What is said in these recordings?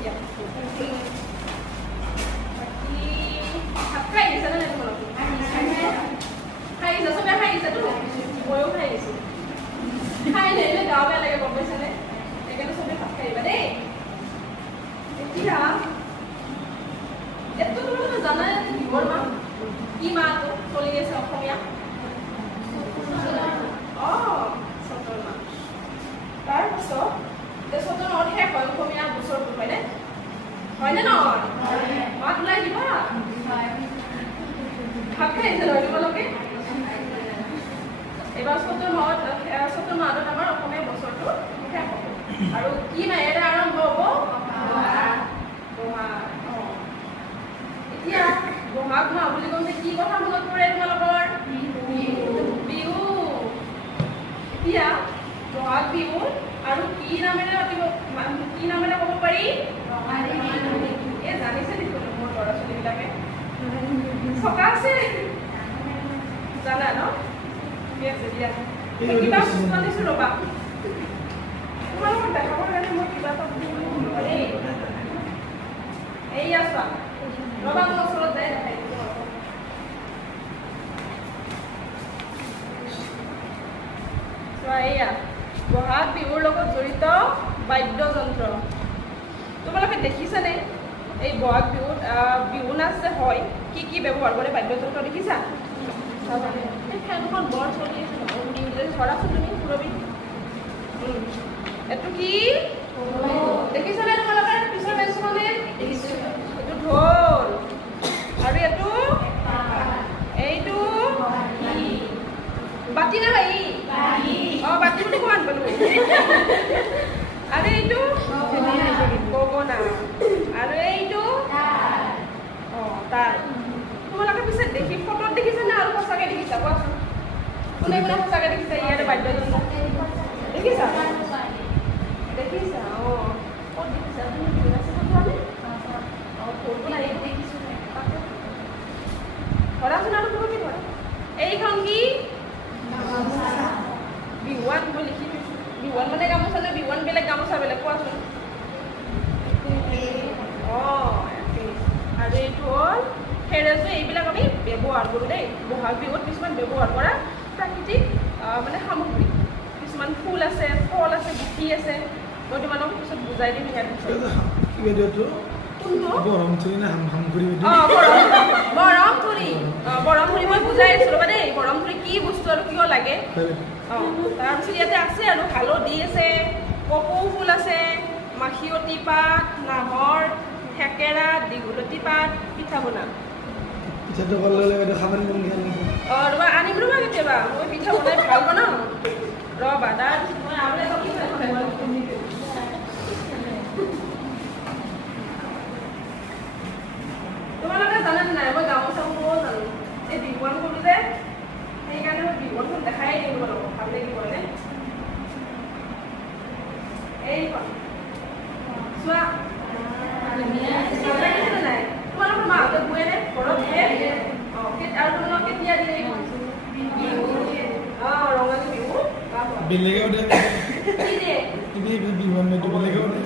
এতিয়া বাকী ভাত খাই আহিছেনে নাই তোমালোকে খাই আহিছা চবে খাই আহিছেতো ময়ো খাই আহিছোঁ খাই আহিলে গাঁও বেয়া লাগে গম পাইছানে সেইকাৰণে চবে ভাত খাই আহিবা দেই এতিয়া এইটো তোমালোকে জানাই বিহুৰ মাহ কি মাহটো চলি আছে অসমীয়া চতৰ মাহ তাৰপিছত চতৰ মাহত শেষ হয় অসমীয়া বছৰটো হয়নে হয়নে নহয় মাত ওলাই দিবা ভাত খাই আহিছে নহয় তোমালোকে এবাৰ চতৰ মাহত আমাৰ অসমীয়া বছৰটো শেষ হ'ব আৰু কি মাহেৰে আৰম্ভ হ'ব এতিয়া বহাগ মাহ বুলি কওঁতে কি কথা মনত পৰে তোমালোকৰ বিহু এতিয়া বহাগ বিহু আৰু কি নামেৰে ক'ব পাৰি এই জানিছে নেকি মোৰ ল'ৰা ছোৱালীবিলাকে থকা আছে জানা ন ঠিক আছে দিয়া কিবা বস্তু আনিছোঁ ৰ'বা তোমালোকক দেখাবৰ কাৰণে মই কিবা এটা এইয়া চোৱা ৰ'বা মোৰ ওচৰত যায় দেখাই দিছোঁ চোৱা এইয়া বহাগ বিহুৰ লগত জড়িত বাদ্যযন্ত্ৰ তোমালোকে দেখিছানে এই বহাগ বিহুত বিহু নাচ যে হয় কি কি ব্যৱহাৰ কৰে বাদ্যযন্ত্ৰ দেখিছা এই ফেনখন বৰ চলি আছে ধৰাচোন তুমি পুৰবি এইটো কি দেখিছানে তোমালোকে পিছৰ বেঞ্চখনে এইটো ঢোল আৰু এইটো বাতি না বাই বাতি বুলি কোৱা নাপালো আৰু এইটো গগনা আৰু এইটো তাল তোমালোকে পিছে দেখি ফটোত দেখিছানে আৰু সঁচাকৈ দেখিছা কোৱাচোন কোনে কোনে সঁচাকৈ দেখিছা ইয়াৰে বাদ্যযন্ত্ৰ দেখিছা দেখিছা ক'ত দেখিছা তুমি ফটো নাই দেখিছোঁ ধৰাচোন আৰু তুমি কি ধৰা এইখন কি বিহুৱান মই লিখি দিছোঁ বিহুৱান মানে গামোচা নে বিহুৱান বেলেগ গামোচা বেলেগ কোৱাচোন আৰু এইটো হ'ল সেৰেজু এইবিলাক আমি ব্যৱহাৰ কৰোঁ দেই বহাগ বিহুত কিছুমান ব্যৱহাৰ কৰা প্ৰাকৃতিক মানে সামগ্ৰী কিছুমান ফুল আছে ফল আছে গুটি আছে মই তোমালোকক পিছত বুজাই দিম ইয়াৰ পিছত বৰমথুৰি মই বুজাই আছোঁ ৰ'বা দেই বৰমথুৰি কি বস্তু আৰু কিয় লাগে তাৰপিছত ইয়াতে আছে আৰু হালধি আছে কপৌ ফুল আছে মাখিয়তী পাত নাহৰ থেকেৰা দীঘলতী পাত পিঠা বনা ৰ'বা আনিম ৰ'বা কেতিয়াবা মই পিঠা বনাই ভাল বনাওঁ ৰ'বা তাৰপিছত মই আৰু এটা পিঠা তোমালোকে জানানে নাই মই গামোচা বনাব জানো এই বিহুৱান কৰোঁ যে সেইকাৰণে মই বিহুৱানখন দেখাই দিম তোমালোকক ভাল লাগিব হয়নে এইখন চোৱা নাই তোমালোকৰ মাহঁতে বুৱেনে ঘৰত বুৱে আৰু তোমালোক কেতিয়া দিয়ে ৰঙালী বিহু বেলেগে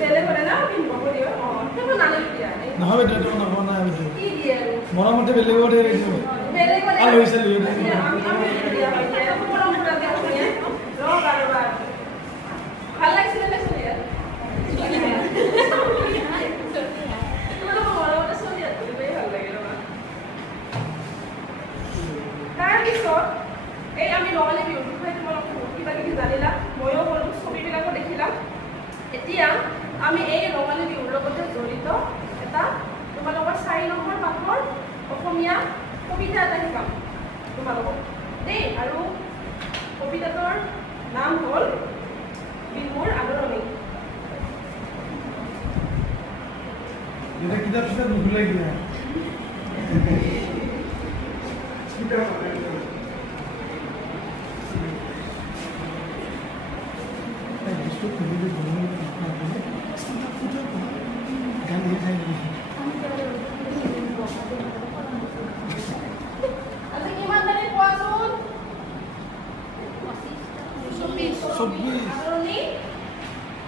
বেলেগ হ'লে না পিন্ধিব দিয়ে সেইবোৰ নালাগে দিয়া নহয় কি দিয়ে মৰমতে বেলেগ ভাল লাগিছিলে নে চলি তাৰপিছত এই আমি ৰঙালী বিহুৰ বিষয়ে তোমালোকে কিবা কিবি জানিলা ময়ো ক'লোঁ ছবিবিলাকো দেখিলা এতিয়া আমি এই ৰঙালী বিহুৰ লগতে জড়িত এটা তোমালোকৰ 4 নম্বৰ পাঠৰ অসমীয়া কবিতা এটা শিকাম তোমালোকক দেই আৰু কবিতাটোৰ নাম হ'ল বিহুৰ আদৰণি কিতাপ চিতাপ নুখুলাই কিনা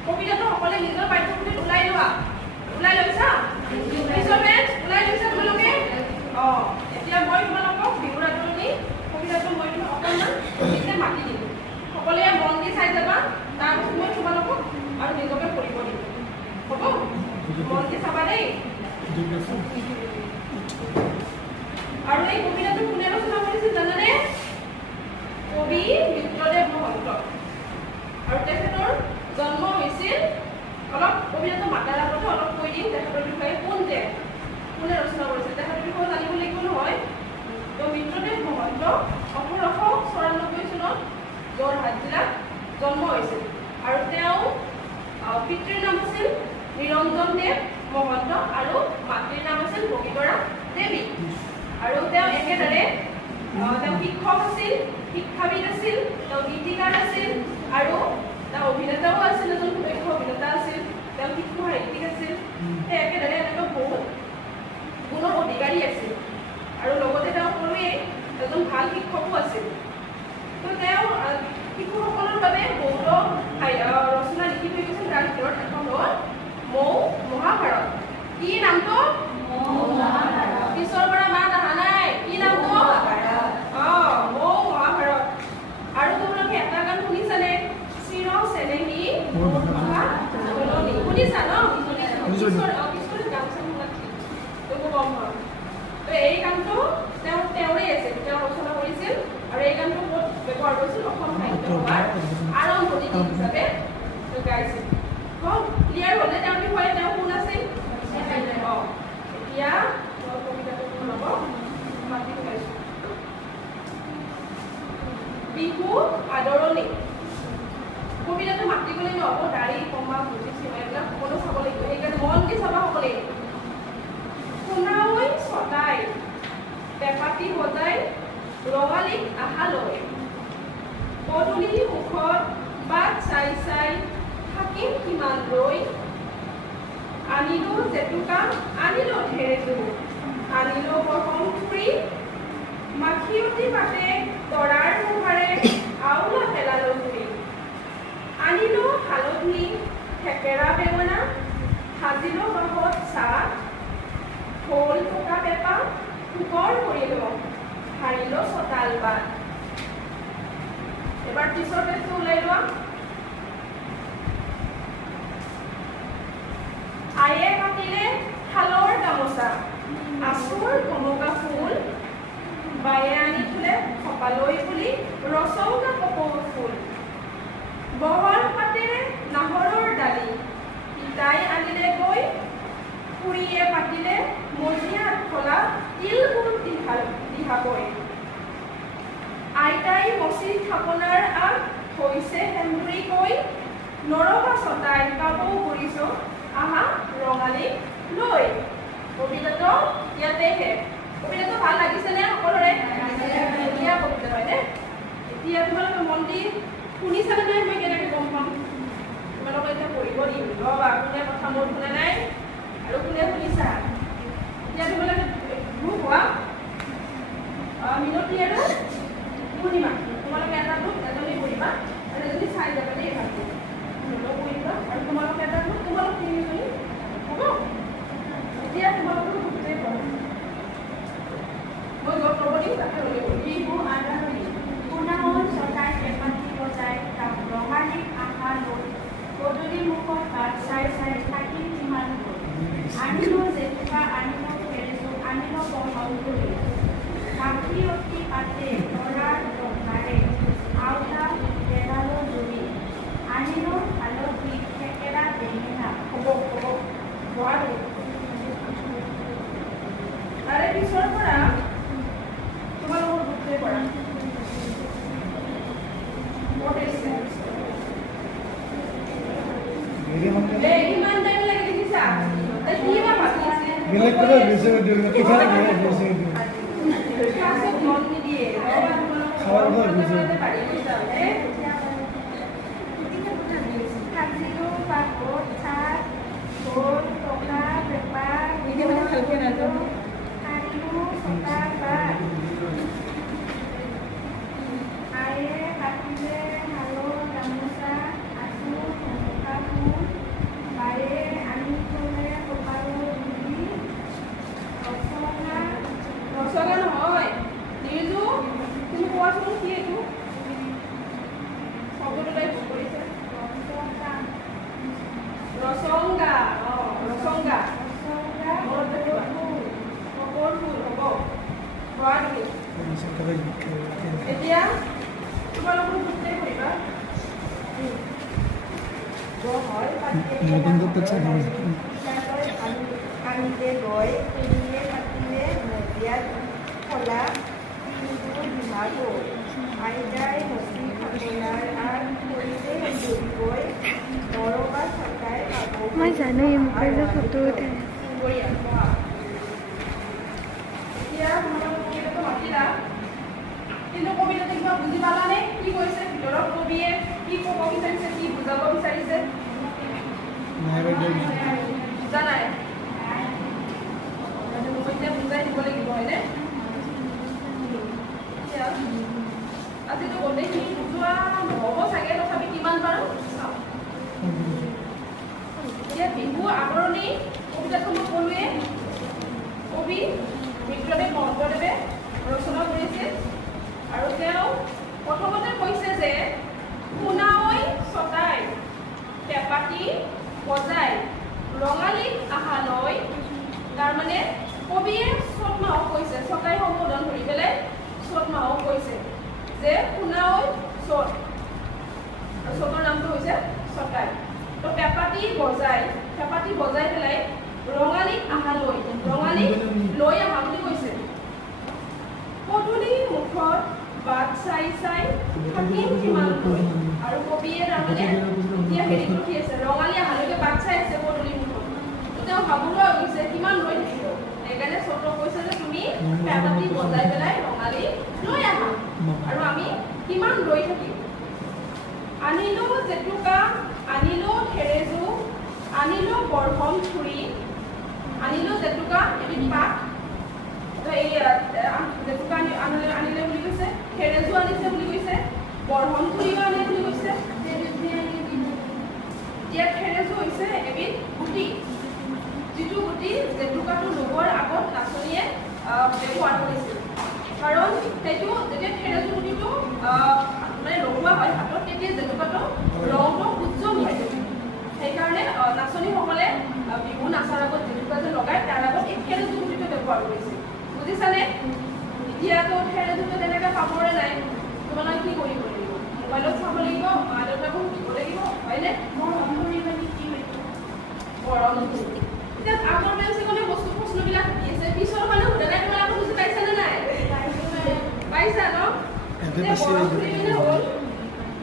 কবিতাটো সকলে নিজৰ পাঠ্যপুথিত ওলাই লোৱা মন দি চাবা দেই আৰু এই কবিতাটো কোনে ৰচনা কৰিছিল জানানে কবি মিত্ৰদেৱ মহন্ত আৰু তেখেতৰ জন্ম হৈছিল অলপ কবিতাটো মাতাৰ আগতে অলপ কৈ দিম তেখেতৰ বিষয়ে কোনে ৰচনা কৰিছিল তেখেতৰ বিষয়ে জানিব লাগিব নহয় তো মিত্ৰদেৱ মহন্ত 1894 চনত যোৰহাট জিলাত জন্ম হৈছিল আৰু তেওঁ পিতৃৰ নাম আছিল নিৰঞ্জন দেৱ মহন্ত আৰু মাতৃৰ নাম আছিল বগীতৰা দেৱী আৰু তেওঁ একেদৰে তেওঁ শিক্ষক আছিল শিক্ষাবিদ আছিল তেওঁ গীতিকাৰ আছিল আৰু তেওঁ অভিনেতাও আছিল এজন সুদক্ষ অভিনেতা আছিল তেওঁ শিশু সাহিত্যিক আছিল তেওঁ একেদৰে এনেকুৱা বহুত গুণৰ অধিকাৰী আছিল আৰু লগতে তেওঁ সৰুৱে এজন ভাল শিক্ষকো আছিল তো তেওঁ শিশুসকলৰ বাবে বহুতো ৰচনা লিখি থৈ গৈছিল তাৰ ভিতৰত এখন হ'ল মৌ মহাভাৰত কি নামটো পিছৰ পৰা মাত অহা নাই কি নামটো মৌ মহাভাৰত আৰু তোমালোকে এটা গান শুনিছানে চিৰ চেনেহী শুনিছা ন কিশোৰ গান শুনা তুমি গম পোৱা তো এই গানটো তেওঁৰে আছিল তেওঁ ৰচনা কৰিছিল আৰু এই গানটো বহুত ব্যৱহাৰ কৰিছিল অসম সাহিত্য সভাৰ আৰম্ভণি গীত হিচাপে গাইছিল ক্লিয়াৰ হ'লে তেওঁৰ বিষয়ে তেওঁ কোন আছিল এতিয়া কবিতাটো ল'ব মাতি পেলাইছোঁ বিহু আদৰণি কবিতাটো মাতি গ'লে নহ'ব দাড়ি কমা বুজি চিমা এইবিলাক সকলো চাব লাগিব সেইকাৰণে মন দি চাবা সকলোৱে শুনাৱৈ ছটাই পেঁপাতি বজাই ৰঙালীক আহালৈ পদূলি মুখত বাট চাই চাই থাকিম কিমান ৰৈ আনিলো জেতুকা আনিলো ঢেৰযোৰ আনিলো বৰষণ ফুৰি মাখিয়তী পাতে তৰাৰ মোহাৰে আউলা পেলালো ঘূৰি আনিলো হালধি থেকেৰা বেঙেনা সাজিলো বাঁহত চাহ খোল পকা পেঁপা পোকৰ কৰিলো হাৰিলো চতাল বাট এবাৰ পিছৰ পেজটো ওলাই লোৱা আয়ে কাটিলে শালৰ গামোচা আঁচুৰ কমকা ফুল বায়ে আনি থলে কপালৈ বুলি ৰচৌকা কপৌ ফুল বহল পাতেৰে নাহৰৰ ডালি পিতাই আনিলে গৈ খুৰীয়ে পাতিলে মজিয়া খোলা তিল গুৰ দিহাকৈ আইতাই মচি থাপনাৰ আগ হৈছে সেন্দুৰী কৈ নৰবা ছটাই কাবৌ কৰিছো আহা ৰঙালী লৈ কবিতাটো ইয়াতে শেষ কবিতাটো ভাল লাগিছেনে সকলোৰে এতিয়া কবিতা হয়নে এতিয়া তোমালোকে মন দি শুনিছানে নাই মই কেনেকৈ গম পাম তোমালোকে এতিয়া পঢ়িব দিম ৰবা কোনে কথা মোৰ শুনা নাই আৰু কোনে শুনিছা এতিয়া তোমালোকে গ্ৰুপ হোৱা মিনতি আৰু পূৰ্ণিমা তোমালোকে এটা গ্ৰুপ এজনী পঢ়িবা আৰু এজনী চাই যাবা দেই ভালকৈ পঢ়িবা আৰু তোমালোকে এটা গ্ৰুপ তোমালোক তিনিজনী হ'ব এতিয়া তোমালোকৰ গ্ৰুপটোৱে পঢ়া মই য'ত ক'ব দিম তাতে বিহু আদৰণি শুনাৱৈ ছটাই পেঁপাতি বজাই ৰঙালীক আশা লৈ পদূলি মুখত বাট চাই চাই থাকি কিমান গ'ল আনিলো জেতুকা আনিলো ঢেৰযোৰ আনিলো বহল ফুলি মাখিয়তী পাতে তৰাৰ মোহাৰে আউলা পেলালো জুৰি আনিলো হালধি থেকেৰা বেঙেনা হ'ব তাৰে পিছৰ পৰা তোমালোকৰ গ্ৰুপটোৱে কৰা ইমান টাইম লাগে দেখিছা কি বা ভাবি আছে মন নিদিয়ে সাজিলো পাকত চাহ খোল টকা পেঁপা হাৰিলো ছটা বাট আয়ে কাটিলে শালৰ গামোচা আঁচুৰ কমকা ফুল বায়ে আনি থলে কপালত ধুলি ৰচনা নহয় নিৰ্জু তুমি কোৱাচোন কি এইটো শব্দটো তাই ভুল কৰিছে ৰচংগা আচংকা কপৰ ফুল হ'ব বৰাটো এতিয়া তোমালোকৰ গোটেই কৰিবা হয় পানীতে গৈ পেৰিয়ে কাটিলে নদীয়াত খোলা বিভাগো আইতাই নদী খাবলাৰ আগ কৰিলে গৈ নৰবা চকাই পাব মই জানো ইমুখে যে ফটো উঠাই এতিয়া তোমালোকে মাতিলা কিন্তু কবিতাটো কিবা বুজি পালানে কি কৈছে ভিতৰত কবিয়ে কি ক'ব বিচাৰিছে কি বুজাব বিচাৰিছে বুজা নাই এতিয়া বুজাই দিব লাগিব হয়নে আজিতো গোটেইখিনি বুজোৱা নহ'ব চাগে তথাপি কিমান পাৰো চাওঁ এতিয়া বিহু আদৰণি কবিতাটো মই ক'লোৱে কবি বিপ্লৱী মহন্তদেৱে ৰচনা কৰিছিল আৰু তেওঁ প্ৰথমতে কৈছে যে শুনাঐ ছটাই পেঁপাতি বজাই ৰঙালীত আহালৈ তাৰমানে কবিয়ে চ'ত মাহক কৈছে ছটাই সম্বোধন কৰি পেলাই চ'ত মাহক কৈছে যে শুনাঐ চ'ত আৰু চ'তৰ নামটো হৈছে ছটাই তো পেঁপাতি বজাই পেলাই ৰঙালীত আহালৈ ৰঙালীত লৈ আহা বুলি কৈছে পদূলি মুখত বাট চাই চাই থাকিম কিমান আৰু কবিয়ে তাৰমানে এতিয়া হেৰি লিখি আছে ৰঙালী আহালৈকে বাট চাই আছে পদূলি মুখত তেওঁ ভাবলৈ গৈছে কিমান ৰৈ থাকিব সেইকাৰণে চ'তক কৈছে যে তুমি পেঁপাতি বজাই পেলাই ৰঙালী লৈ আহা আৰু আমি কিমান ৰৈ থাকিম আনিলো জেতুকা আনিলো থেৰেজু আনিলো বৰহম থুৰি আনিলো জেতুকা এবিধ পাত এই জেতুকা আনিলে বুলি কৈছে থেৰেজু আনিছে বুলি কৈছে বৰহম থুৰিও আনিলে বুলি কৈছে এতিয়া থেৰেজু হৈছে এবিধ গুটি যিটো গুটি জেতুকাটো লগোৱাৰ আগত নাচনীয়ে ব্যৱহাৰ কৰিছিল কাৰণ সেইটো যেতিয়া থেৰেজু গুটিটো মানে লগোৱা হয় হাতত তেতিয়া জেতুকাটো ৰংটো উজ্জ্বল হয় সেইকাৰণে নাচনীসকলে বিহু নাচাৰ আগত জেতুকা যে লগায় তাৰ আগত এই থেৰেজু গুটিটো ব্যৱহাৰ কৰিছিল বুজিছানে এতিয়াতো থেৰেজুটো তেনেকৈ পাবৰে নাই তোমালোকে কি কৰিব লাগিব মোবাইলত চাব লাগিব মা দেউতাকো দিব লাগিব হয়নে গৰম এতিয়া আগৰ বেঞ্চিকনে বস্তু প্ৰশ্নবিলাক দি আছে পিছৰ মানে সোধা নাই তোমালোকে বুজি পাইছানে নাই পাইছা ন হ'ল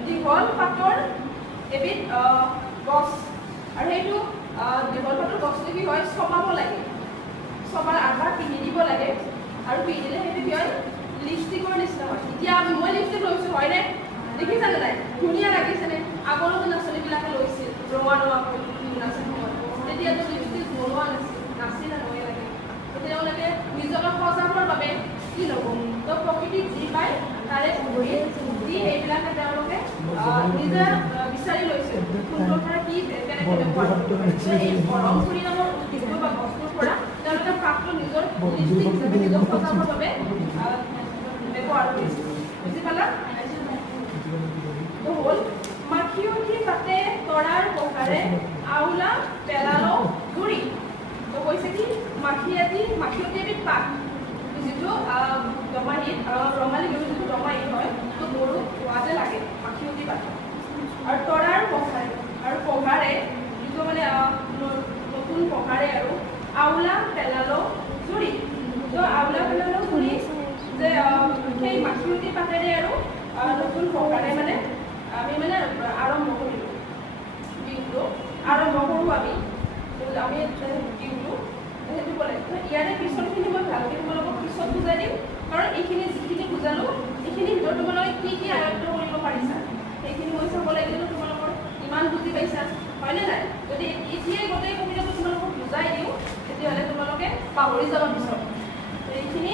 দীঘল পাতৰ এবিধ গছ আৰু সেইটো দীঘল পাতৰ গছটো কি হয় চপাব লাগে চপাৰ আধা পিন্ধি দিব লাগে আৰু পিন্ধিলে সেইটো কি হয় লিপষ্টিকৰ নিচিনা হয় এতিয়া মই লিপষ্টিক লৈছোঁ হয়নে দেখিছানে নাই ধুনীয়া লাগিছেনে আগৰতো নাচনীবিলাকে লৈছিল ৰঙা ৰঙাকৈ নাচনী তেতিয়াতো লিপষ্টিক বনোৱা নাছিল নহয় লাগে তেওঁলোকে নিজকে সজাবৰ বাবে কি ল'ব তো প্ৰকৃতিত যি পায় তাৰে দি সেইবিলাকে তেওঁলোকে নিজে বিচাৰি লৈছে কোনটোৰ পৰা কি কেনেকৈ ব্যৱহাৰ এই গৰম ফুৰি নামৰ উদ্ভিদ বা গছটোৰ পৰা তেওঁলোকে পাতটো নিজৰ লিপষ্টিক হিচাপে নিজক সজাবৰ বাবে ব্যৱহাৰ কৰিছে বুজি পালা হ'ল মাখিয়তী পাতে তৰাৰ পঘাৰে আউলা পেলালো গুৰি তো কৈছে কি মাখিয়তী এবিধ পাত যিটো দমাহীত ৰঙালী বিহু যিটো দমাহীত হয় তো গৰু খোৱাতে লাগে মাখিয়তী পাত আৰু তৰাৰ পঘাৰে যিটো মানে নতুন পঘাৰে আৰু আউলা পেলালো গুৰি তো আউলা পেলালো গুৰি যে সেই মাখিয়তী পাতেৰে আৰু নতুন পঘাৰে মানে আমি মানে আৰম্ভ কৰিলোঁ বিহুটো আৰম্ভ কৰোঁ আমি বিহুটো সেইটো ক'লে ইয়াৰে পিছৰখিনি মই ভালকৈ তোমালোকক পিছত বুজাই দিম কাৰণ এইখিনি যিখিনি বুজালোঁ এইখিনিৰ ভিতৰত তোমালোকে কি কি আয়ত্ব কৰিব পাৰিছা সেইখিনি মই চাব লাগিব তোমালোকৰ ইমান বুজি পাইছা হয়নে নাই যদি এতিয়াই গোটেই কবিতাটো তোমালোকক বুজাই দিওঁ তেতিয়াহ'লে তোমালোকে পাহৰি যাব পিছত এইখিনি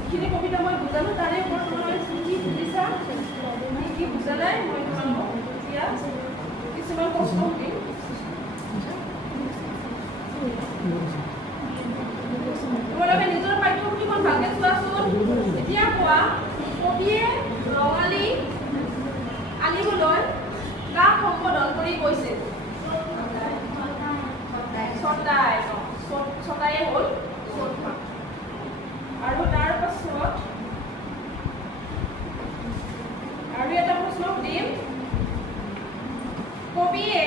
যিখিনি কবিতা মই বুজালোঁ তাৰে ওপৰত তোমালোকে কি কি বুজিছা কি বুজা নাই মই তোমালোকক এতিয়া কিছুমান প্ৰশ্ন সুধিম তোমালোকে নিজৰ পাঠ্যপুথিখন ভালকৈ চোৱাচোন এতিয়া কোৱা কবিয়ে ৰঙালী আনিবলৈ কাক সম্বোধন কৰি কৈছে ছটাই ছটাই হ'ল চৌথা আৰু তাৰ পাছত আৰু এটা প্ৰশ্ন সুধিম কবিয়ে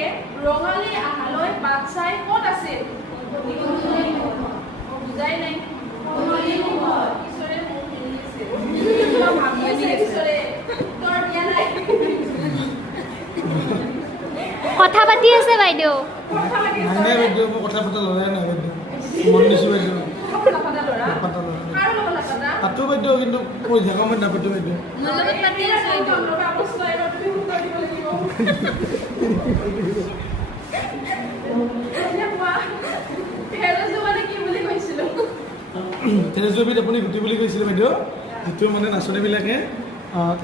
ৰঙালী আহালৈ বাট চাই ক'ত আছিল বুজাই নাই ঈশ্বৰে মোক মিলিছে ভাবি আছে ঈশ্বৰে উত্তৰ দিয়া নাই কথা পাতি আছে বাইদেউ কথা পাতি আছে নাই বাইদেউ মই কথা পতা ল'ৰাই নাই বাইদেউ মন দিছোঁ বাইদেউ নাপাতা ল'ৰা নাপাতা ল'ৰা কাৰো লগত নাপাতা পাতো বাইদেউ কিন্তু কৈ থকা মই নাপাতো বাইদেউ লগত পাতি আছে ল'ৰা অৱস্থা এবাৰ তুমি উত্তৰ দিব লাগিব তেজজীৱিত আপুনি গুটি বুলি কৈছিলে বাইদেউ যিটো মানে নাচনীবিলাকে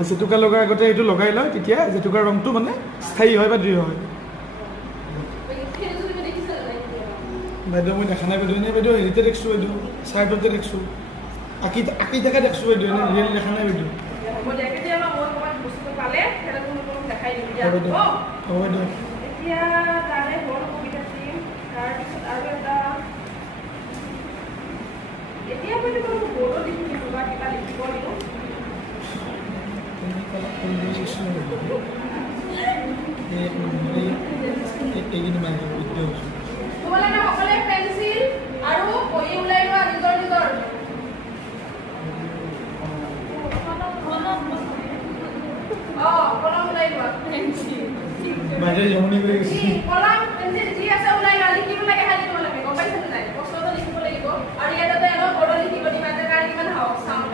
জেতুকা লগাৰ আগতে এইটো লগাই লয় তেতিয়া জেতুকাৰ ৰংটো মানে স্থায়ী হয় বা দৃঢ় হয় বাইদেউ মই দেখা নাই বাইদেউ এনেই বাইদেউ হেৰিতে দেখিছোঁ বাইদেউ চাৰ্টতে দেখিছোঁ আঁকি থকা দেখিছোঁ বাইদেউ এনেই ৰিয়েল দেখা নাই বাইদেউ হ'ব বাইদেউ হ'ব বাইদেউ এতিয়া তাৰে হ'ল কবিতাটি তাৰপিছত আৰু এটা এতিয়া মই বৰ্ডত লিখি দিওঁ বা কিবা লিখিব দিওঁ তোমালোকে সকলোৱে পেঞ্চিল আৰু বহী ওলাই লোৱা নিজৰ নিজৰ কলম ওলাই লোৱা বাইদেউ জমনি কৰি গৈছে কলম পেঞ্চিল যি আছে ওলাই লোৱা লিখিব লাগে খালি তোমালোকে গম পাইছা নে নাই প্ৰশ্নটো লিখিব লাগিব আৰু ইয়াতে এবাৰ বৰ্ডত লিখিব দিবা যে কাৰ কিমান সাহস চাওঁ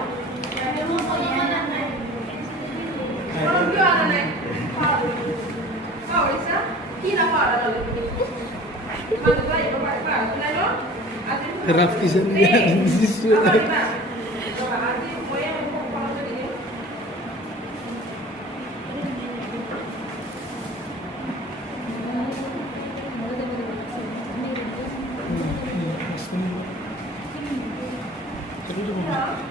কলম কিয় অনা নাই পাহৰিছা কি নাপাহৰা ৰাফ কিচেন Yeah.